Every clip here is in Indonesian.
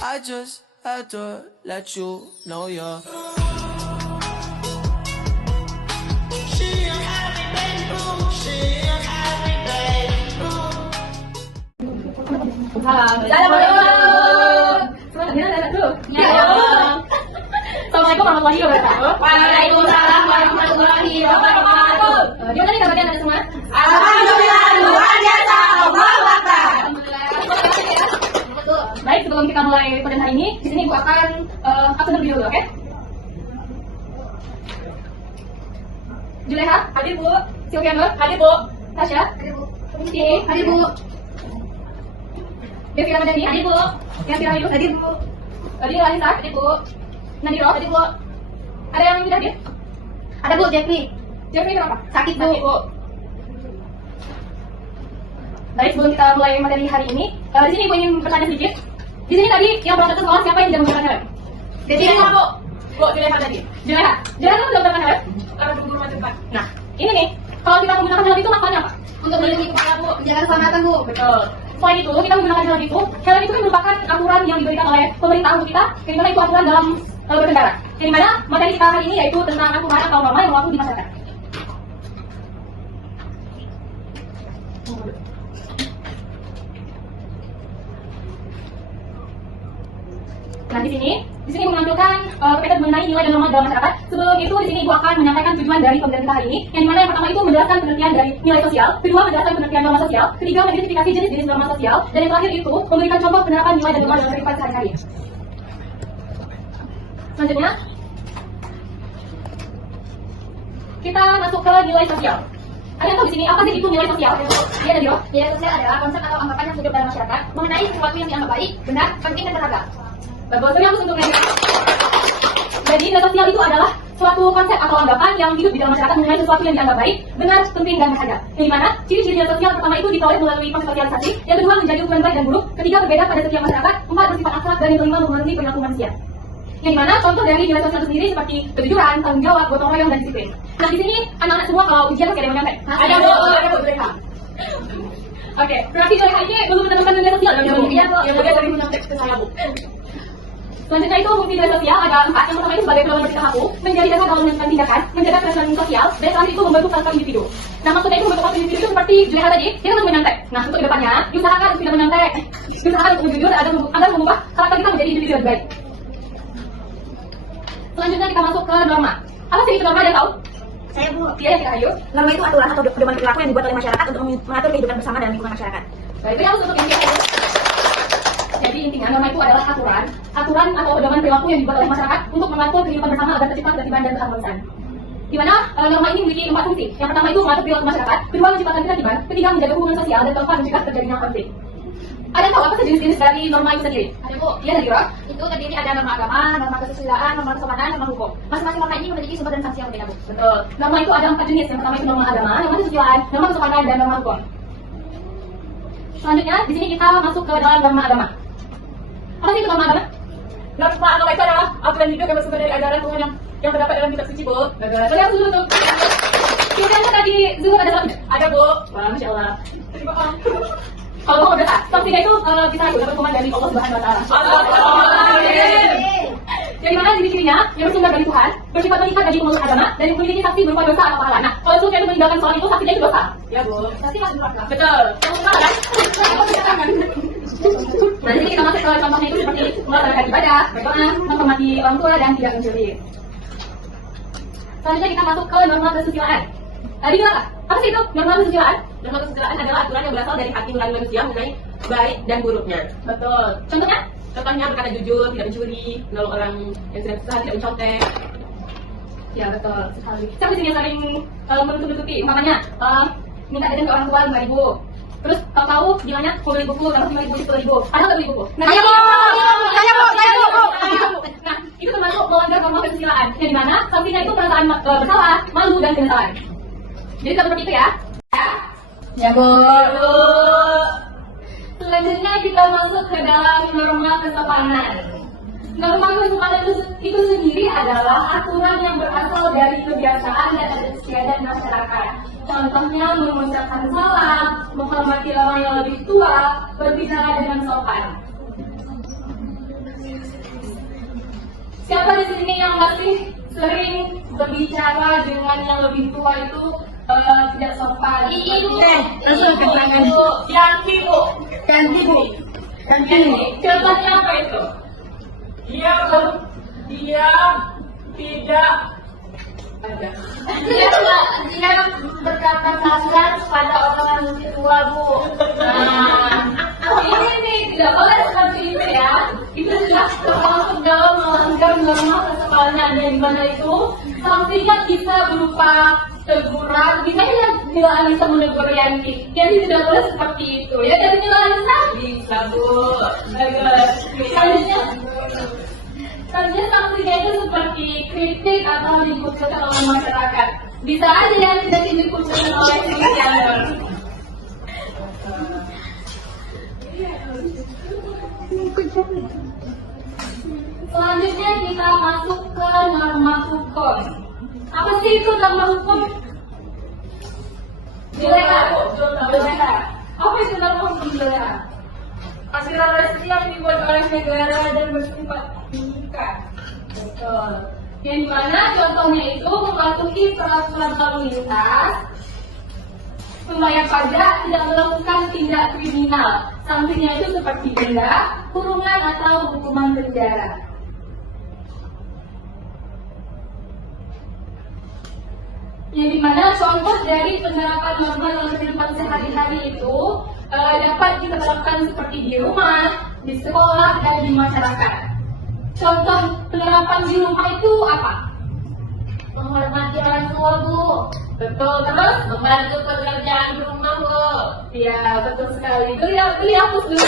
I just had to let you know you're. Assalamualaikum warahmatullahi wabarakatuh. Waalaikumsalam warahmatullahi wabarakatuh. Gimana nih kabarnya anda semua? Alhamdulillah, luar biasa. Allahu Akbar. Baik, sebelum kita mulai pada hari ini, di sini Ibu akan absen terlebih dahulu, oke? Juleha, hadir Bu. Sylvia Nur, hadir Bu. Tasya, hadir Bu. Rizky, hadir Bu. Devi Ramadhani, hadir Bu. Yanti Rahayu, hadir Bu. Adil Alisa, hadir Bu. Nadiro, hadir Bu. Ada yang tidak hadir? Ada Bu, Jeffrey. Jeffrey kenapa? Sakit Bu. Sakit Bu. Baik, sebelum kita mulai materi hari ini, di sini Ibu ingin bertanya sedikit. Di sini tadi yang berangkat ke sekolah siapa yang tidak menggunakan helm? Jadi Bu. Bu, Juleha tadi. Juleha kan tidak menggunakan helm? Karena buru-buru maju depan. Nah, ini nih, kalau kita menggunakan helm itu maknanya apa? untuk melindungi kepala Bu, menjaga keselamatan Bu. Betul. Selain itu, kita menggunakan helm itu kan merupakan aturan yang diberikan oleh pemerintah untuk kita, yang dimana itu aturan dalam berkendara. Yang dimana materi kita hari ini yaitu tentang aturan atau norma yang berlaku di masyarakat. Nah, di sini menampilkan berkaitan mengenai nilai dan norma dalam masyarakat. Sebelum itu, di sini Ibu akan menyampaikan tujuan dari pembelajaran kita hari ini, yang dimana yang pertama itu menjelaskan pengertian dari nilai sosial, kedua menjelaskan pengertian norma sosial, ketiga mengidentifikasi jenis-jenis norma sosial, dan yang terakhir itu memberikan contoh penerapan nilai dan norma dalam kehidupan sehari-hari. Selanjutnya, kita masuk ke nilai sosial. Ada yang tahu di sini apa sih itu nilai sosial? Iya, Nadiro. Nilai sosial adalah konsep atau anggapan yang hidup dalam masyarakat mengenai sesuatu yang dianggap baik, benar, penting dan berharga. Bagus, bagus untuk Nadiro. Jadi nilai sosial itu adalah suatu konsep atau anggapan yang hidup di dalam masyarakat mengenai sesuatu yang dianggap baik, benar, penting dan berharga. Yang dimana ciri-ciri nilai sosial pertama itu diperoleh melalui proses sosialisasi, yang kedua menjadi hubungan baik dan buruk, ketiga berbeda pada setiap masyarakat, empat bersifat akhlak, dan yang kelima mengenai perilaku manusia. Yang dimana contoh dari nilai sosial itu sendiri seperti kejujuran, tanggung jawab, gotong royong, dan disiplin. Nah, di sini anak-anak semua kalau ujian masih ada yang menyampai? Ada Bu, ada Bu, Juleha. Oke, berarti Juleha ini belum menemukan nilai sosial ya Bu? Iya Bu, Yang bagian dari menyampai ke saya Bu. Selanjutnya itu fungsi nilai sosial ada 4. Yang pertama itu sebagai pedoman berperilaku, menjadi dasar dalam menentukan tindakan, menjaga keberlangsungan sosial, dan terakhir itu membentuk karakter individu. Nah, maksudnya itu membentuk karakter individu itu seperti Juleha tadi, dia kan menyontek. Nah, untuk kedepannya, diusahakan untuk tidak menyontek, diusahakan untuk jujur agar mengubah karakter kita menjadi individu yang baik. Selanjutnya kita masuk ke norma. Apa sih itu norma, ada yang tahu? Saya Bu. Iya, ya, kita ayo. Norma itu aturan atau pedoman perilaku yang dibuat oleh masyarakat untuk mengatur kehidupan bersama dalam lingkungan masyarakat. Baik, itu yang untuk intinya. Jadi intinya norma itu adalah aturan atau pedoman perilaku yang dibuat oleh masyarakat untuk mengatur kehidupan bersama agar tercipta ketertiban dan keharmonisan. Di mana norma ini memiliki 4 fungsi. Yang pertama itu mengatur perilaku masyarakat, kedua menciptakan ketertiban, ketiga menjaga hubungan sosial, dan keempat mencegah terjadinya konflik. Ada yang tahu apa sih jenis-jenis dari norma itu sendiri? Ada Bu. Iya, Nadira. Itu terdiri ada norma agama, norma kesusilaan, norma kesopanan, norma hukum. Masing-masing norma ini memiliki sumber dan sanksi yang berbeda Bu. Betul. Norma itu ada 4 jenis. Yang pertama itu norma agama, norma kesusilaan, norma kesopanan, dan norma hukum. Selanjutnya, di sini kita masuk ke dalam norma agama. Apa sih itu norma agama? Norma agama itu adalah aturan hidup yang bersumber dari ajaran Tuhan yang terdapat dalam kitab suci Bu. Saya harus dulu tuh. Kemudian tadi Zuhur ada satu. Ada Bu. Wah, Masya Allah. Kalau mau udah top 3 itu kita dapat hukuman dari Allah Subhanahu wa Ta'ala. Jadi mana ciri-cirinya yang bersumber dari Tuhan, bersifat mengikat dari pengurus agama, dan memiliki saksi berupa dosa atau pahala. Nah, kalau Zuhur itu meninggalkan soal itu, saksinya itu dosa. Ya Bu. Saksi masih dosa. Betul. Kamu salah kan? Nah, jadi kita masuk ke contohnya itu seperti melaksanakan ibadah, berdoa, menghormati orang tua, dan tidak mencuri. Selanjutnya kita masuk ke norma kesusilaan. Tadi bilang apa sih itu norma kesusilaan? Norma kesusilaan adalah aturan yang berasal dari hati nurani manusia mengenai baik dan buruknya. Betul. Contohnya? Contohnya berkata jujur, tidak mencuri, menolong orang yang sedang susah, tidak mencontek. Ya betul sekali. Saya di sini sering menutup-nutupi, umpamanya minta jajan ke orang tua 5.000. Terus tahu bilangnya mau beli buku, dapat 5.000 itu 10.000. Padahal nggak beli buku. Nah, Saya Bu. Nah, itu termasuk melanggar norma kesusilaan. Yang dimana sanksinya itu perasaan bersalah, malu dan penyesalan. Jadi seperti itu ya. Ya Bu. Selanjutnya kita masuk ke dalam norma kesopanan. Norma kesopanan itu sendiri adalah aturan yang berasal dari kebiasaan dan adat istiadat masyarakat. Contohnya mengucapkan salam, menghormati orang yang lebih tua, berbicara dengan sopan. sini yang masih sering berbicara dengan yang lebih tua itu tidak sopan. Ibu. Langsung ke tangan. Ganti bu. Ganti bu. Ganti. Contohnya apa itu? Dia tidak ada. Dia berkata kasar pada orang tua, Bu. Ini nih tidak boleh seperti itu ya. Itu sudah termasuk dalam melanggar norma kesepahaman yang dimana itu sanksinya bisa berupa teguran. Misalnya bila Anissa menegur Yanti, Yanti tidak boleh seperti itu. Ya dari bila Anissa Bisa bu. Seharusnya sanksinya itu seperti kritik atau dikucilkan oleh masyarakat. Bisa aja yang tidak dikucilkan oleh senior. Selanjutnya kita masuk ke norma hukum. Apa sih itu norma hukum? Juleha. Apa itu norma hukum Juleha? Aturan resmi yang dibuat oleh negara dan bersifat mengikat. Betul. Yang dimana contohnya itu mematuhi peraturan lalu lintas, membayar pajak, tidak melakukan tindak kriminal. Sanksinya itu seperti denda, kurungan atau hukuman penjara. Yang dimana contoh dari penerapan norma dalam kehidupan sehari-hari itu dapat kita terapkan seperti di rumah, di sekolah, dan di masyarakat. Contoh penerapan di rumah itu apa? Menghormati orang tua, Bu. Betul, terus Membantu pekerjaan rumah, Bu. ya betul sekali. Beli hapus dulu.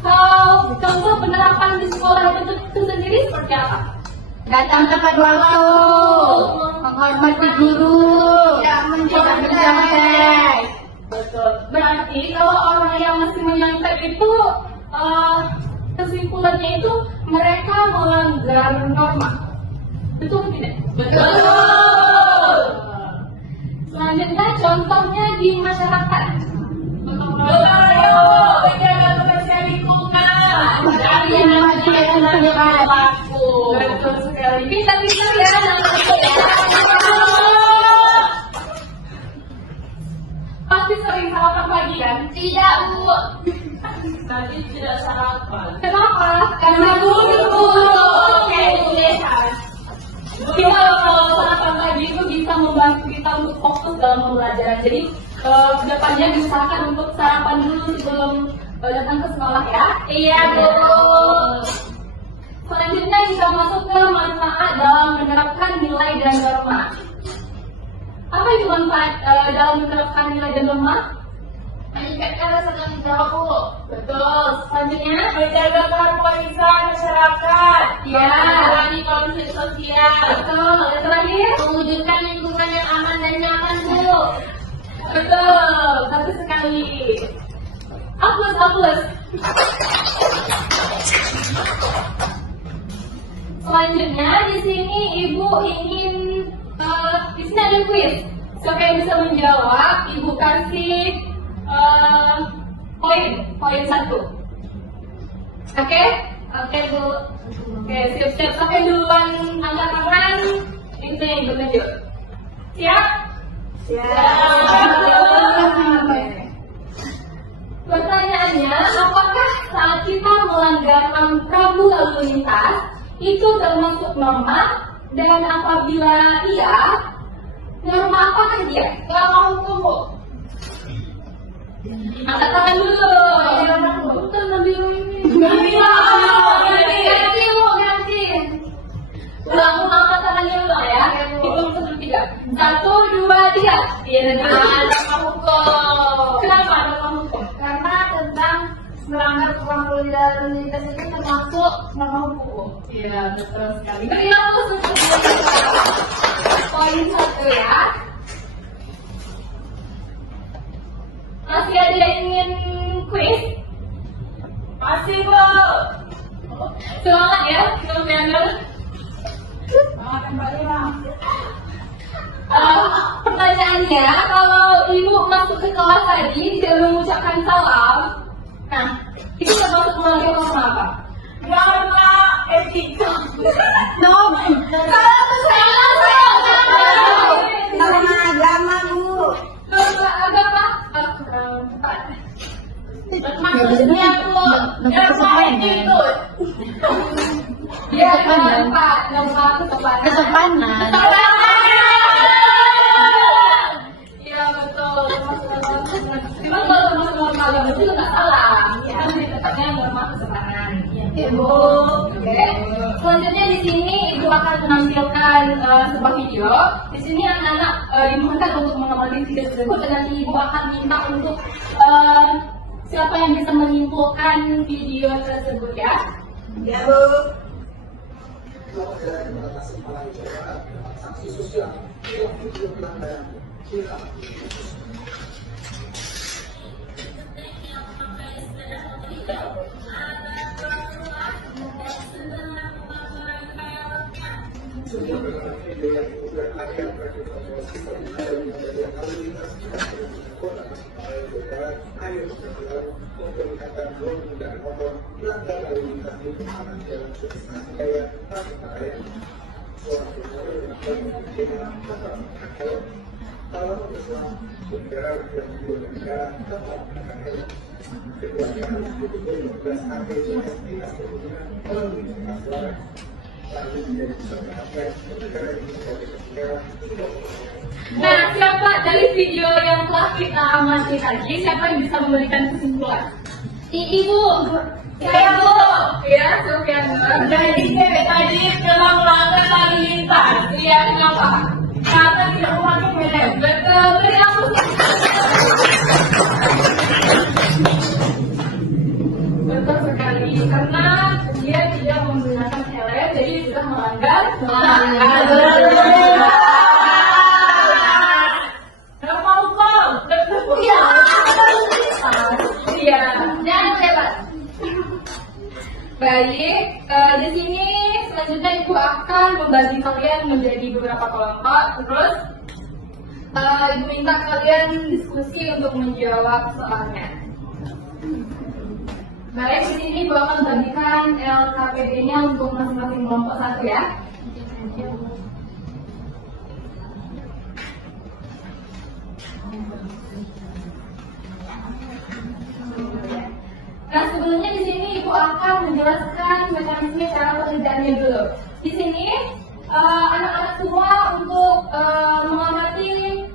Kalau contoh penerapan di sekolah itu sendiri seperti apa? Datang tepat waktu. Menghormati guru. Tidak menyantai. Betul. Berarti kalau orang yang masih menyantai itu kesimpulannya itu mereka melanggar norma. Betul tidak? Betul. Selanjutnya contohnya di masyarakat. Ayo, menjaga kebersihan lingkungan. Dari masyarakat terlibat. Betul sekali. Pintar-pintar ya, anak-anak ya. Pasti sering sarapan pagi kan? Tidak, Bu. Tadi tidak sarapan. Kenapa? Karena buru-buru. Oke, tulisan. Kita kalau sarapan pagi itu bisa membantu kita untuk fokus dalam pembelajaran. Jadi kedepannya diusahakan untuk sarapan dulu sebelum datang ke sekolah ya. Iya, Bu. Selanjutnya kita masuk ke manfaat dalam menerapkan nilai dan norma. Apa itu manfaat dalam menerapkan nilai dan norma? Meningkatkan rasa tanggung jawab, Bu. Betul. Selanjutnya, Menjaga keharmonisan masyarakat. Ya. Mengurangi konflik sosial. betul. Yang terakhir, Mewujudkan lingkungan yang aman dan nyaman, Bu. betul. Satu sekali. Aplaus. Selanjutnya di sini ibu ingin di sini ada kuis. Siapa yang bisa menjawab, ibu kasih poin 1. Oke? Oke, Bu. Oke, siap-siap. Sampai duluan angkat tangan. Ini berlanjut. Siap? Pertanyaannya, apakah saat kita melanggar rambu lalu lintas itu termasuk norma? Dan apabila iya, norma apakah dia? Norma hukum, Bu. Angkat tangan dulu. Betul, biru ini. Ganti, Bu, ganti. Ulang angkat tangannya ulang ya. Hitung 1, 2, 3. 1, 2, 3. Iya, dan Norma hukum. kenapa norma hukum? Karena tentang melanggar lalu lintas itu termasuk norma hukum. Iya, betul sekali. Beri aku poin 1 ya. Masih ada yang ingin kuis? Masih bu. Semangat ya, November. Pertanyaannya, kalau ibu masuk ke kelas tadi tidak mengucapkan salam, nah itu termasuk melanggar norma apa? Nggak etika. Nom. Norma agama, Bu. Norma agama. Maksudnya Bu, norma attitude. Ya, norma kesopanan. Kesopanan. Iya betul. Memang kalau masuk norma agama itu nggak salah. Kita tetapnya norma kesopanan. Ibu. Oke. Selanjutnya di sini Ibu akan menampilkan sebuah video. Di sini anak-anak diminta untuk mengamati video tersebut dan nanti Ibu akan minta untuk siapa yang bisa menyimpulkan video tersebut ya. Ya, Bu. Nah, siapa dari video yang telah kita amati tadi, siapa yang bisa memberikan kesimpulan? Ibu. Saya Bu. Ya, Sofian. Jadi cewek tadi dalam rangka lalu lintas. Iya, kenapa? Karena tidak memakai helm. Betul. Beri aku. Betul sekali. Karena dia tidak menggunakan helm, jadi sudah melanggar. Norma hukum. Betul. Iya. Iya. Jangan hebat. Baik, di sini selanjutnya Ibu akan membagi kalian menjadi beberapa kelompok. Terus Ibu minta kalian diskusi untuk menjawab soalnya. Baik, di sini Ibu akan membagikan LKPD-nya untuk masing-masing kelompok satu ya. Nah, sebelumnya di sini Ibu akan menjelaskan mekanisme cara pengerjaannya dulu. Di sini anak-anak semua untuk mengamati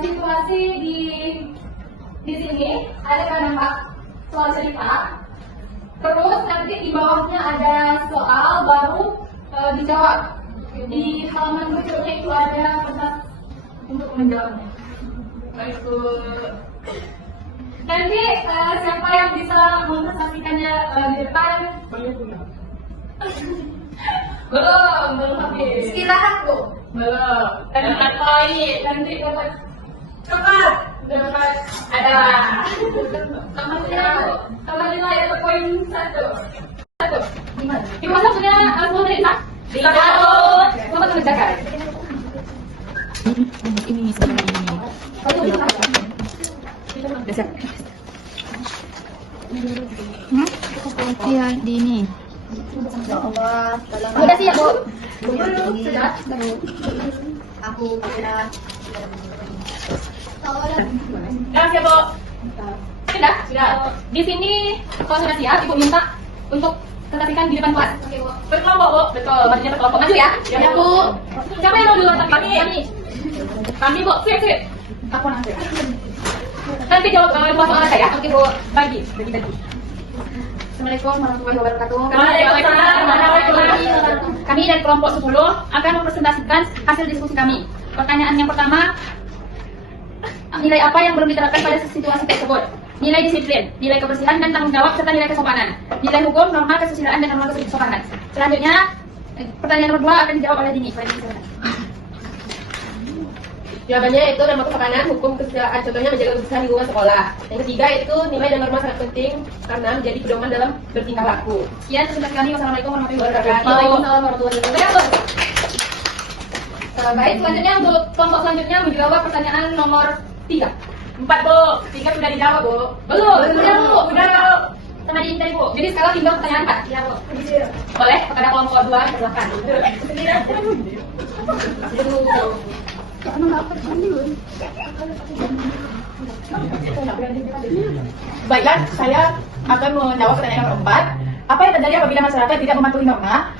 situasi di sini ada nampak soal cerita. Terus nanti di bawahnya ada soal baru dijawab. Di halaman berikutnya itu ada kertas untuk menjawabnya. Baik, Bu. Nanti siapa yang bisa mempresentasikannya di depan? Belum habis. Istirahat, Bu. Belum. Nanti dapat coklat. Dapat ada. Tambah nilai ada poin satu. Gimana? Gimana punya semua cerita? Coba kerjakan. Ini sebenarnya ini. Dasar. Iya di ini. Udah siap, Bu. Sudah. Aku sudah. Ya, siap, Bu. Sudah? Sudah. Di sini kalau sudah siap, Ibu minta untuk presentasikan di depan kelas. Berkelompok, Bu. Betul, bajunya berkelompok. Maju ya. Ya, Bu. Siapa yang mau duluan? Kami, Bu. Siap. Aku nanti. Nanti jawab dua soal aja ya. Oke, Bu. Bagi. Assalamualaikum warahmatullahi wabarakatuh. Kami dari kelompok 10 akan mempresentasikan hasil diskusi kami. Pertanyaan yang pertama, nilai apa yang belum diterapkan pada situasi tersebut? Nilai disiplin, nilai kebersihan dan tanggung jawab, serta nilai kesopanan. Nilai hukum, norma kesusilaan dan norma kesopanan. Selanjutnya, pertanyaan nomor 2 akan dijawab oleh Dini. Jawabannya itu norma kesopanan, hukum kesusilaan, contohnya menjaga kebersihan lingkungan sekolah. Yang ketiga itu nilai dan norma sangat penting karena menjadi pedoman dalam bertingkah laku. Sekian presentasi kami. Wassalamualaikum warahmatullahi wabarakatuh. Waalaikumsalam warahmatullahi wabarakatuh. Baik, selanjutnya untuk kelompok selanjutnya menjawab pertanyaan nomor 3. 4, Bu. 3 sudah dijawab, Bu. Belum, sudah Bu. Udah, Bu. Sama Dini tadi Bu. Jadi sekarang tinggal pertanyaan 4. Iya, Bu. Boleh kepada kelompok 2, silakan. Baiklah, saya akan menjawab pertanyaan nomor 4. Apa yang terjadi apabila masyarakat tidak mematuhi norma?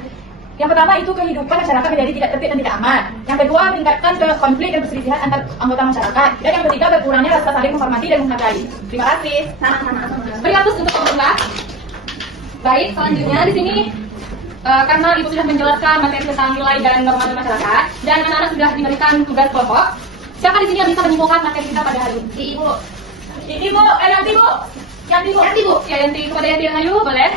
Yang pertama itu kehidupan masyarakat menjadi tidak tertib dan tidak aman. Yang kedua meningkatkan konflik dan perselisihan antar anggota masyarakat. Dan yang ketiga berkurangnya rasa saling menghormati dan menghargai. Terima kasih. Beri hapus untuk kelompok 2. Baik, selanjutnya di sini karena Ibu sudah menjelaskan materi tentang nilai dan norma masyarakat dan anak-anak sudah diberikan tugas kelompok. Siapa di sini yang bisa menyimpulkan materi kita pada hari ini? Ibu. Ibu, Yanti Bu. Yanti Bu. Yanti Bu. Ya, Yanti. Kepada Yanti yang ayu, boleh?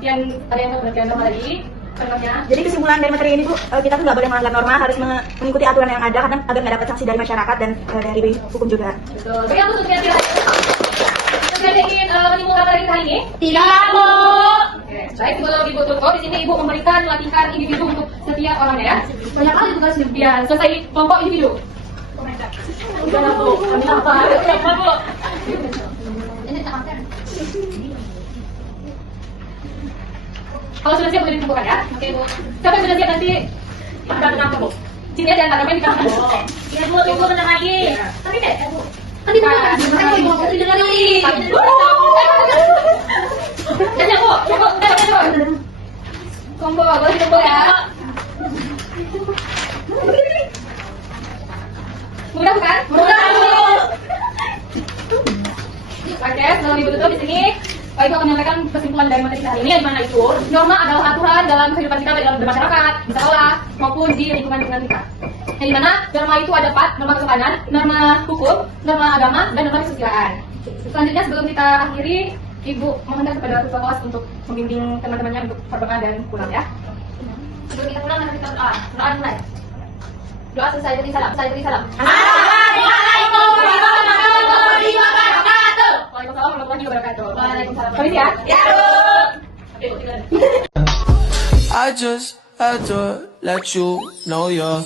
Yang ada yang berpergian norma tadi. Contohnya. Jadi kesimpulan dari materi ini Bu, kita tuh nggak boleh melanggar norma, harus mengikuti aturan yang ada karena agar nggak dapat sanksi dari masyarakat dan dari hukum juga. Betul. Beri hapus untuk Yanti yang ayu. Sudah ingin menyimpulkan materi kita ini? Tidak, Bu. Oke. Baik, sebelum Ibu tutup, di sini Ibu memberikan latihan individu untuk setiap orangnya ya. Banyak kali tugas biar selesai kelompok individu. Udah lah Bu, kami apa? Bu. Kalau sudah siap boleh ditentukan ya. Oke Bu. Siapa yang sudah siap nanti kita tenang Bu. Sini aja antara main di kamar. Iya, Bu, tunggu bentar lagi. Tapi deh. Nanti Bu. Nanti dengar lagi. Dan ya Bu, Bu, Kombo, boleh ditunggu ya. Mudah bukan? Mudah. Oke, sebelum Ibu tutup di sini, Pak Ibu akan menyampaikan kesimpulan dari materi hari ini, di mana itu norma adalah aturan dalam kehidupan kita dalam bermasyarakat, di sekolah maupun di lingkungan kita. Yang dimana norma itu ada 4, norma kesopanan, norma hukum, norma agama, dan norma kesusilaan. Selanjutnya sebelum kita akhiri, Ibu meminta kepada ketua kelas untuk membimbing teman-temannya untuk berdoa dan pulang ya. Sebelum kita pulang, nanti kita berdoa. Doa mulai. Doa selesai beri salam. Assalamualaikum warahmatullahi wabarakatuh. Waalaikumsalam warahmatullahi wabarakatuh. Waalaikumsalam. Permisi ya. Ya, Bu. Oke, Bu, tinggal. I just had to let you know you're